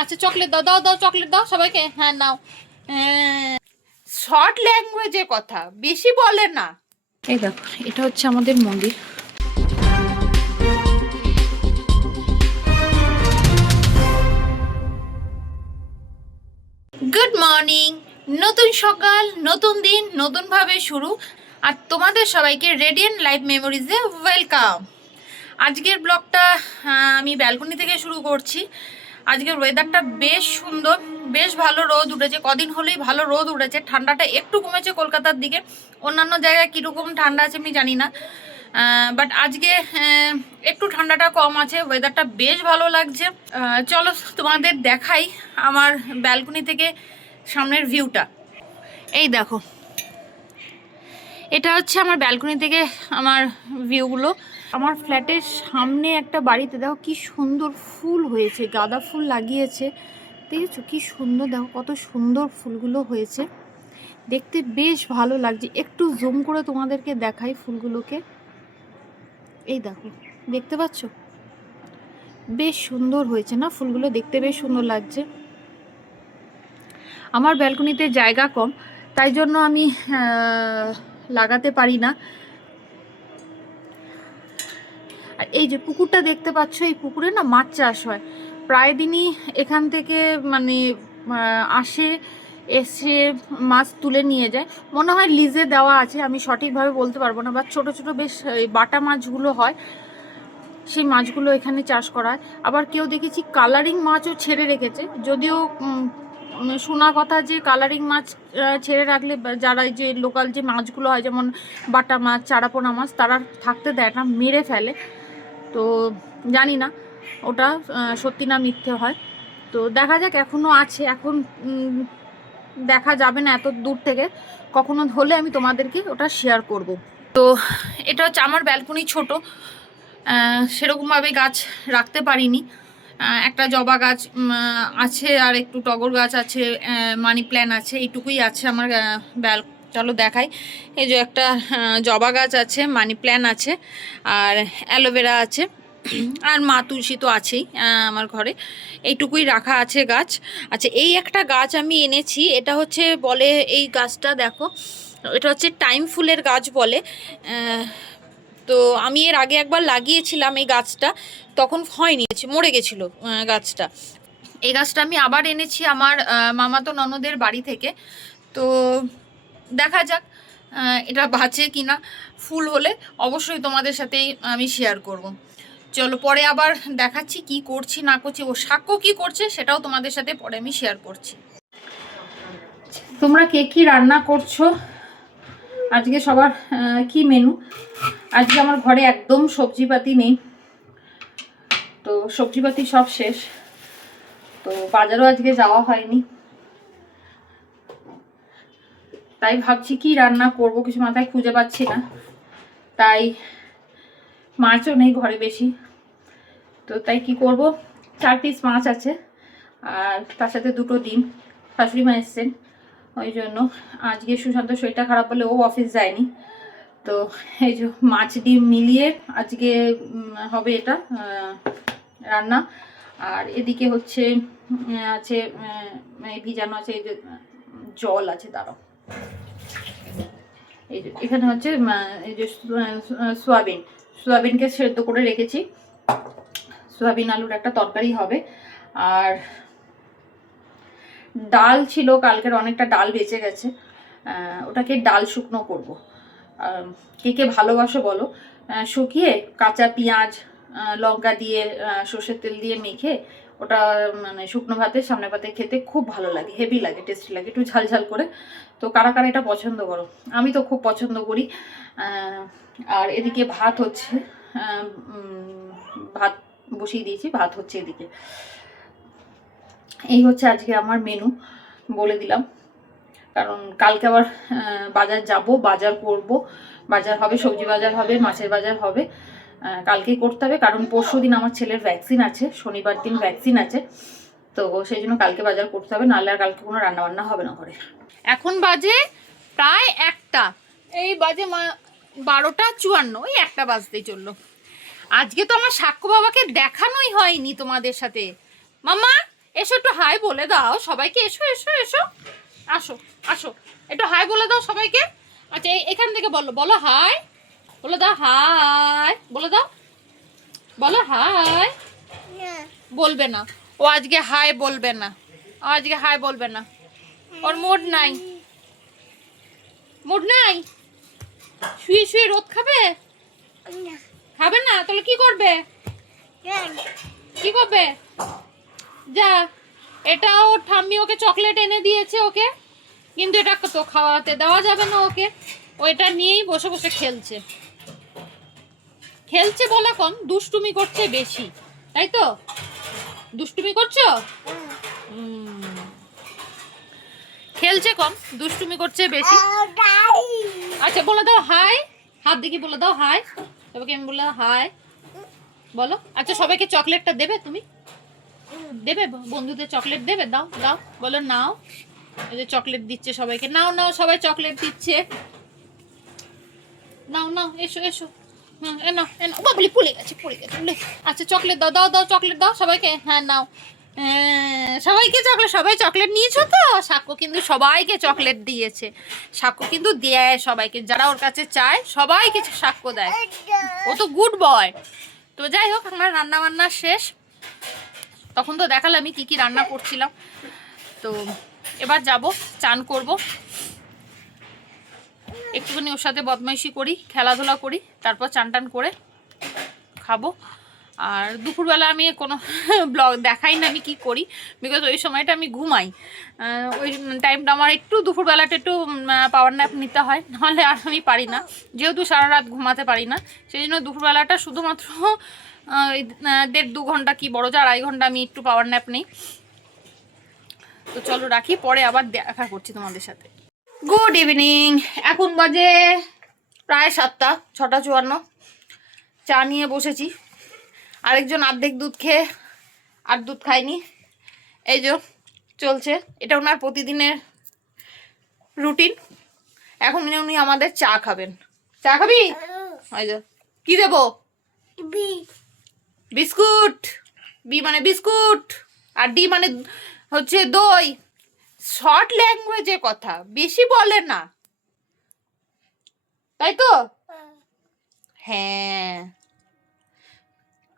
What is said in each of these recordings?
আচ্ছা চকলেট দাও দাও দাও, চকলেট দাও সবাইকে। হ্যাঁ নাও। শর্ট ল্যাঙ্গুয়েজে কথা বেশি বলে না। এই দেখো, এটা হচ্ছে আমাদের মন্দির। গুড মর্নিং, নতুন সকাল, নতুন দিন, নতুনভাবে শুরু। আর তোমাদের সবাইকে রেডিয়েন্ট লাইফ মেমোরিজে ওয়েলকাম। আজকের ব্লগটা আমি ব্যালকনি থেকে শুরু করছি। আজকের ওয়েদারটা বেশ সুন্দর, বেশ ভালো রোদ উঠেছে। কদিন হলেই ভালো রোদ উঠেছে, ঠান্ডাটা একটু কমেছে কলকাতার দিকে। অন্যান্য জায়গায় কীরকম ঠান্ডা আছে আমি জানি না, বাট আজকে একটু ঠান্ডাটা কম আছে, ওয়েদারটা বেশ ভালো লাগছে। চলো তোমাদের দেখাই আমার ব্যালকনি থেকে সামনের ভিউটা। এই দেখো, এটা হচ্ছে আমার ব্যালকনি থেকে আমার ভিউগুলো। আমার ফ্ল্যাটের সামনে একটা বাড়িতে দেখো কি সুন্দর ফুল হয়েছে, গাঁদা ফুল লাগিয়েছে, দেখেছো কি সুন্দর, দেখো কত সুন্দর ফুলগুলো হয়েছে, দেখতে বেশ ভালো লাগছে। একটু জুম করে তোমাদেরকে দেখাই ফুলগুলোকে। এই দেখো, দেখতে পাচ্ছ বেশ সুন্দর হয়েছে না ফুলগুলো, দেখতে বেশ সুন্দর লাগছে। আমার ব্যালকনিতে জায়গা কম, তাই জন্য আমি লাগাতে পারি না। আর এই যে পুকুরটা দেখতে পাচ্ছ, এই পুকুরে না মাছ চাষ হয় প্রায় দিনই। এখান থেকে মানে আসে, এসে মাছ তুলে নিয়ে যায়। মনে হয় লিজে দেওয়া আছে, আমি সঠিকভাবে বলতে পারবো না। বা ছোট ছোট বেশ বাটা মাছগুলো হয়, সেই মাছগুলো এখানে চাষ করা হয়। আবার কেউ দেখেছি কালারিং মাছও ছেড়ে রেখেছে, যদিও শোনা কথা যে কালারিং মাছ ছেড়ে রাখলে যারা যে লোকাল যে মাছগুলো হয়, যেমন বাটা মাছ, চারাপোনা মাছ, তারা থাকতে দেয় না, মেরে ফেলে। তো জানি না ওটা সত্যি না মিথ্যে হয়। তো দেখা যাক, এখনও আছে, এখন দেখা যাবে না এত দূর থেকে। কখনো হলে আমি তোমাদেরকে ওটা শেয়ার করব। তো এটা হচ্ছে আমার ব্যালকনি, ছোট, সেরকমভাবে গাছ রাখতে পারিনি। একটা জবা গাছ আছে, আর একটু টগর গাছ আছে, মানি প্ল্যান্ট আছে, এইটুকুই আছে আমার চলো দেখাই। এই যে একটা জবা গাছ আছে, মানি প্ল্যান্ট আছে, আর অ্যালোভেরা আছে, আর মা তুলসী তো আছেই আমার ঘরে। এইটুকুই রাখা আছে গাছ। আচ্ছা, এই একটা গাছ আমি এনেছি, এটা হচ্ছে বলে, এই গাছটা দেখো, এটা হচ্ছে টাইম ফুলের গাছ বলে। তো আমি এর আগে একবার লাগিয়েছিলাম এই গাছটা, তখন হয়নি, মরে গেছিলো গাছটা। এই গাছটা আমি আবার এনেছি আমার মামাতো ননদের বাড়ি থেকে। তো দেখা যাক এটা বাঁচে কিনা। ফুল হলে অবশ্যই তোমাদের সাথেই আমি শেয়ার করব। চলো পরে আবার দেখাচ্ছি কি করছি না করছি, ও সাক্ষ্য কি করছে সেটাও তোমাদের সাথে পরে আমি শেয়ার করছি। তোমরা কে কি রান্না করছো, আজকে সবার কি মেনু? আজকে আমার ঘরে একদম সবজিপাতি নেই, তো সবজিপাতি সব শেষ, তো বাজারও আজকে যাওয়া হয়নি। তাই ভাবছি কি রান্না করব, কিছু মাথায় খুঁজে পাচ্ছি না। তাই মাছও নেই ঘরে বেশি, তো তাই কি করব, 4 পিস মাছ আছে, আর তার সাথে 2টো ডিম। শাশুড়ি মা এসছেন, ওই জন্য আজকে সুশান্ত শরীরটা খারাপ বলে ও অফিস যায়নি। তো এই যে মাছ ডিম মিলিয়ে আজকে হবে এটা রান্না। আর এদিকে হচ্ছে আছে ভিজানো আছে, এই যে জল আছে, দাঁড়াও, এই যে এখানে হচ্ছে এই যে সোয়াবিনকে সেদ্ধ করে রেখেছি, সোয়াবিন আলুর একটা তরকারি হবে। আর ডাল ছিল কালকের, অনেকটা ডাল বেঁচে গেছে, ওটাকে ডাল শুকনো করব। কে কে ভালোবাসো বলো, শুকিয়ে কাঁচা পেঁয়াজ লঙ্কা দিয়ে সর্ষের তেল দিয়ে মেখে ওটা মানে শুকনো ভাতের সামনে ভাতে খেতে খুব ভালো লাগে, হেভি লাগে, টেস্টি লাগে, একটু ঝাল ঝাল করে। তো কারা কারা এটা পছন্দ করো, আমি তো খুব পছন্দ করি। আর এদিকে ভাত হচ্ছে, ভাত বসিয়ে দিয়েছি, ভাত হচ্ছে এদিকে। এই হচ্ছে আজকে আমার মেনু, বলে দিলাম, কারণ কালকে আবার বাজার যাব, বাজার করব, বাজার হবে, সবজি বাজার হবে, মাছের বাজার হবে, কালকেই করতে হবে। কারণ পরশু দিন আমার ছেলের ভ্যাকসিন আছে, শনিবার দিন ভ্যাকসিন আছে, তো সেই জন্য কালকে বাজার করতে হবে, নাহলে আর কালকে কোনো রান্নাবান্না হবে না ঘরে। এখন বাজে প্রায় 1টা, এই বাজে 12টা 54, ওই 1টা বাজতেই চললো। আজকে তো আমার সাক্ষ্য বাবাকে দেখানোই হয়নি তোমাদের সাথে। মাম্মা এসো একটু হাই বলে দাও সবাইকে, এসো এসো এসো, আসো আসো, একটু হাই বলে দাও সবাইকে। আচ্ছা এখান থেকে বলো, বলো হাই, বলে দাও হাই, বলে দাও, বলো হাই। বলবে না ও আজকে, হাই বলবে না ও আজকে, হাই বলবে না, ওর মুড নাই, মুড নাই। শুয়ে শুয়ে রোদ খাবে, খাবে না? তাহলে কি করবে, কি করবে? যা, এটা ওর ঠাম্মি ওকে চকলেট এনে দিয়েছে ওকে, কিন্তু এটা তো খাওয়াতে দেওয়া যাবে না ওকে, ও এটা নিয়েই বসে বসে খেলছে। খেলছে বলা কম, দুষ্টুমি করছে বেশি, তাই তো? দুষ্টুমি করছো? খেলছে কম, দুষ্টুমি করছে বেশি। আচ্ছা বলে দাও হাই, হাত দেখি বলে দাও হাই সবাইকে, আমি বলে হাই বলো। আচ্ছা সবাইকে চকলেটটা দেবে তুমি, দেবে বন্ধুদের চকলেট দেবে? দাও দাও, বলো নাও, এই যে চকলেট দিচ্ছে সবাইকে, নাও নাও, সবাই চকলেট দিচ্ছে, নাও নাও, এসো এসো, হ্যাঁ এনো এনো, বাবলি পড়ে গেছে পড়ে গেছে। আচ্ছা চকলেট দাও দাও দাও, চকলেট দাও সবাইকে, হ্যাঁ নাও, সবাইকে চকলেট, সবাই চকলেট নিয়েছো তো? সাক্ষ্য কিন্তু সবাইকে চকলেট দিয়েছে, সাক্ষ্য কিন্তু দেয় সবাইকে, যারা ওর কাছে চায় সবাইকে সাক্ষ্য দেয়, ও তো গুড বয়। তো যাই হোক, আমার রান্না বান্না শেষ, তখন তো দেখালাম আমি কি কি রান্না করছিলাম। তো এবার যাব চান করব, একটুখানি ওর সাথে বদমাইশি করি, খেলাধুলা করি, তারপর চান টান করে খাবো। আর দুপুরবেলা আমি কোনো ব্লগ দেখাই না আমি কি করি, বিকজ ওই সময়টা আমি ঘুমাই, ওই টাইমটা আমার একটু দুপুরবেলাটা একটু পাওয়ার ন্যাপ নিতে হয়, নাহলে আর আমি পারি না, যেহেতু সারা রাত ঘুমাতে পারি না, সেই জন্য দুপুরবেলাটা শুধুমাত্র 1.5-2 ঘন্টা, কি বড় যা 2.5 ঘন্টা আমি একটু পাওয়ার ন্যাপ নিই। তো চলো রাখি, পরে আবার দেখা করছি তোমাদের সাথে। গুড ইভিনিং, এখন বাজে প্রায় 7টা, 6:54, চা নিয়ে বসেছি, আরেকজন অর্ধেক দুধ খেয়ে আর দুধ খায়নি, এই যে চলছে, এটা ওনার প্রতিদিনের রুটিন। এখন উনি আমাদের চা খাবেন। চা খাবি? এই যে কি দেবো, বিস্কুট, বি মানে বিস্কুট, আর ডি মানে হচ্ছে দই। শর্ট ল্যাঙ্গুয়েজে কথা, বেশি বলে না, তাই তো? হ্যাঁ।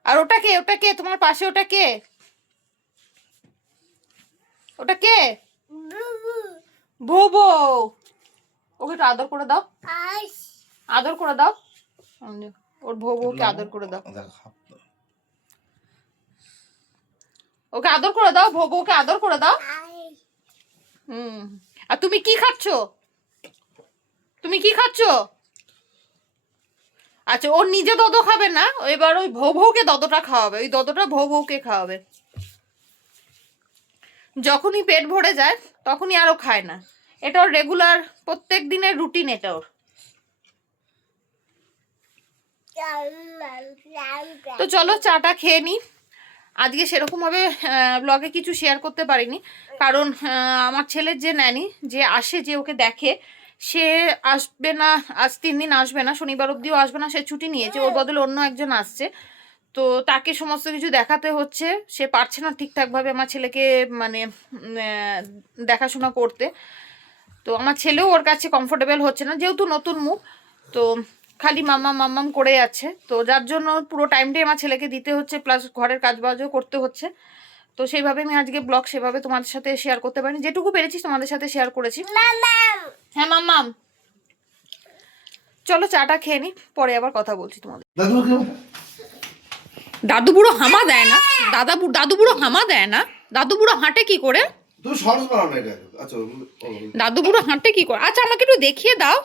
আর ওটাকে, ওটাকে তোমার পাশে, ওটাকে, ওটাকে ভোবো, ওকে একটু আদর করে দাও, আদর করে দাও, ওর ভোবোকে আদর করে দাও, ওকে আদর করে দাও, ভোবোকে আদর করে দাও। আর তুমি কি খাচ্ছ, তুমি কি খাচ্ছ? আচ্ছা ওর নিজে দদ খাবে না, এবার ওই ভোবকে দদটা খাওয়াবে, ওই দদটা ভোবকে খাওয়াবে। যখনই পেট ভরে যায় তখনই আরো খায় না, এটা ওর রেগুলার প্রত্যেক দিনের রুটিন, এটা ওর। তো চলো চাটা খেয়ে নি। আজকে সেরকমভাবে ব্লগে কিছু শেয়ার করতে পারিনি, কারণ আমার ছেলের যে ন্যানি যে আসে, যে ওকে দেখে, সে আসবে না, আজ 3 দিন আসবে না, শনিবার অবধিও আসবে না, সে ছুটি নিয়েছে, ওর বদলে অন্য একজন আসছে। তো তাকে সমস্ত কিছু দেখাতে হচ্ছে, সে পারছে না ঠিকঠাকভাবে আমার ছেলেকে মানে দেখাশোনা করতে। তো আমার ছেলেও ওর কাছে কমফোর্টেবল হচ্ছে না, যেহেতু নতুন মুখ, তো খালি মাম্মাম মাম্মাম করে যাচ্ছে, তো যার জন্য পুরো টাইমটাই আমার ছেলেকে দিতে হচ্ছে, প্লাস ঘরের কাজবাজও করতে হচ্ছে। তো সেইভাবে আমি আজকে ব্লগ সেভাবে তোমাদের সাথে শেয়ার করতে পারিনি, যেটুকু পেরেছি তোমাদের সাথে শেয়ার করেছি। হ্যাঁ মাম্মাম, চলো চাটা খেয়ে নি, পরে আবার কথা বলছি তোমাদের। দাদু বুড়ো হামা দেয় না, দাদু বুড়ো হামা দেয় না, দাদু বুড়ো হাঁটে কি করে? দাদু বুড়ো হাঁটে কি করে? আচ্ছা আমাকে একটু দেখিয়ে দাও।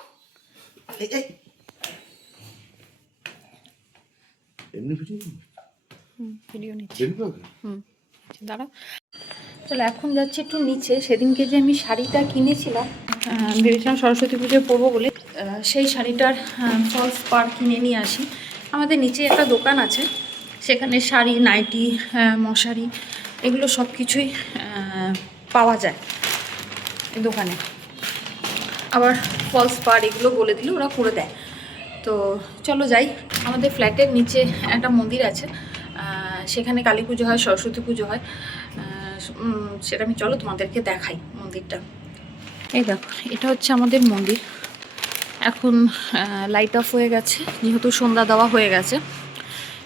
ভিডিও নিচ্ছি, দাঁড়াও। চলো এখন যাচ্ছি একটু নিচে, সেদিনকে যে আমি শাড়িটা কিনেছিলাম, ভেবেছিলাম সরস্বতী পুজোয় পরবো বলে, সেই শাড়িটার ফলস পার কিনে নিয়ে আসি। আমাদের নিচে একটা দোকান আছে, সেখানে শাড়ি, নাইটি, মশারি, এগুলো সব কিছুই পাওয়া যায় এই দোকানে। আবার ফলস পার এগুলো বলে দিলে ওরা করে দেয়। তো চলো যাই, আমাদের ফ্ল্যাটের নিচে একটা মন্দির আছে, সেখানে কালী পুজো হয়, সরস্বতী পুজো হয়, সেটা আমি চলো তোমাদেরকে দেখাই মন্দিরটা। এই দেখো, এটা হচ্ছে আমাদের মন্দির। এখন লাইট অফ হয়ে গেছে, যেহেতু সন্ধ্যা দেওয়া হয়ে গেছে।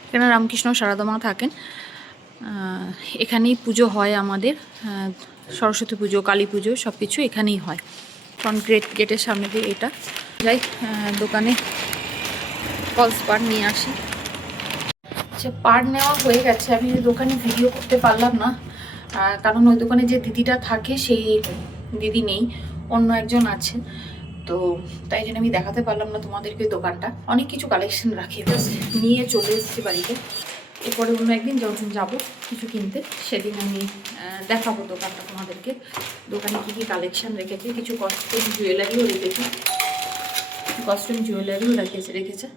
এখানে রামকৃষ্ণ সারদা মা থাকেন। এখানেই পুজো হয় আমাদের, সরস্বতী পুজো, কালী পুজো সব কিছু এখানেই হয়। ফ্রন্ট গেটের সামনে দিয়ে এটা যাই, দোকানে ফলস পাড় নিয়ে আসি। আচ্ছা, পাড় নেওয়া হয়ে গেছে। আমি দোকানে ভিডিও করতে পারলাম না, কারণ ওই দোকানে যে দিদিটা থাকে সেই দিদি নেই, অন্য একজন আছে। তো তাই জন্য আমি দেখাতে পারলাম না তোমাদেরকে দোকানটা। অনেক কিছু কালেকশন রাখি, নিয়ে চলে এসেছি বাড়িতে। এরপরে অন্য একদিন যখন যাবো কিছু কিনতে, সেদিন আমি দেখাবো দোকানটা তোমাদেরকে। দোকানে কী কী কালেকশন রেখেছি, কিছু কস্টিউম জুয়েলারিও রেখেছি, রেখেছে।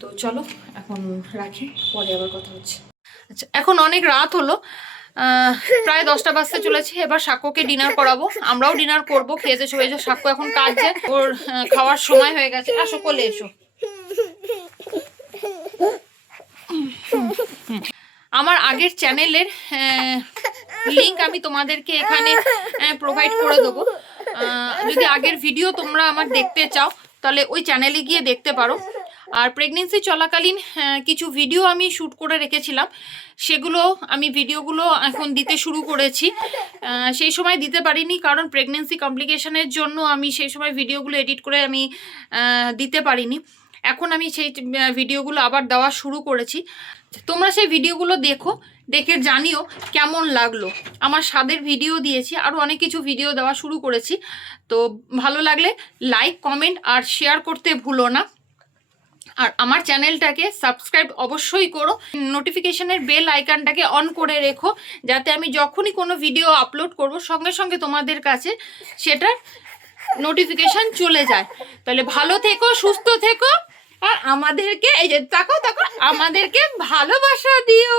তো চলো এখন রাখি, পরে আবার কথা হচ্ছে। আচ্ছা, এখন অনেক রাত হলো, প্রায় 10টা বাজতে চলেছে। এবার সাক্ষ্যকে ডিনার করাবো, আমরাও ডিনার করবো। খেয়েছে সবাই, সাক্ষ্য এখন কাজে, ওর খাওয়ার সময় হয়ে গেছে। আসো, কোলে এসো। আমার আগের চ্যানেলের লিংক আমি তোমাদেরকে এখানে প্রোভাইড করে দেবো। যদি আগের ভিডিও তোমরা আমার দেখতে চাও তাহলে ওই চ্যানেলে গিয়ে দেখতে পারো। আর প্রেগনেন্সি চলাকালীন কিছু ভিডিও আমি শ্যুট করে রেখেছিলাম, সেগুলো আমি ভিডিওগুলো এখন দিতে শুরু করেছি। সেই সময় দিতে পারিনি, কারণ প্রেগনেন্সি কমপ্লিকেশনের জন্য আমি সেই সময় ভিডিওগুলো এডিট করে আমি দিতে পারিনি। এখন আমি সেই ভিডিওগুলো আবার দেওয়া শুরু করেছি। তোমরা সেই ভিডিওগুলো দেখো, দেখে জানিও কেমন লাগলো। আমার স্বাদের ভিডিও দিয়েছি, আরও অনেক কিছু ভিডিও দেওয়া শুরু করেছি। তো ভালো লাগলে লাইক, কমেন্ট আর শেয়ার করতে ভুলো না। আর আমার চ্যানেলটাকে সাবস্ক্রাইব অবশ্যই করো, নোটিফিকেশনের বেল আইকনটাকে অন করে রেখো, যাতে আমি যখনই কোনো ভিডিও আপলোড করব সঙ্গে সঙ্গে তোমাদের কাছে সেটার নোটিফিকেশন চলে যায়। তাহলে ভালো থেকো, সুস্থ থেকো, আর আমাদেরকে এই যে তাকো আমাদেরকে ভালোবাসা দিও।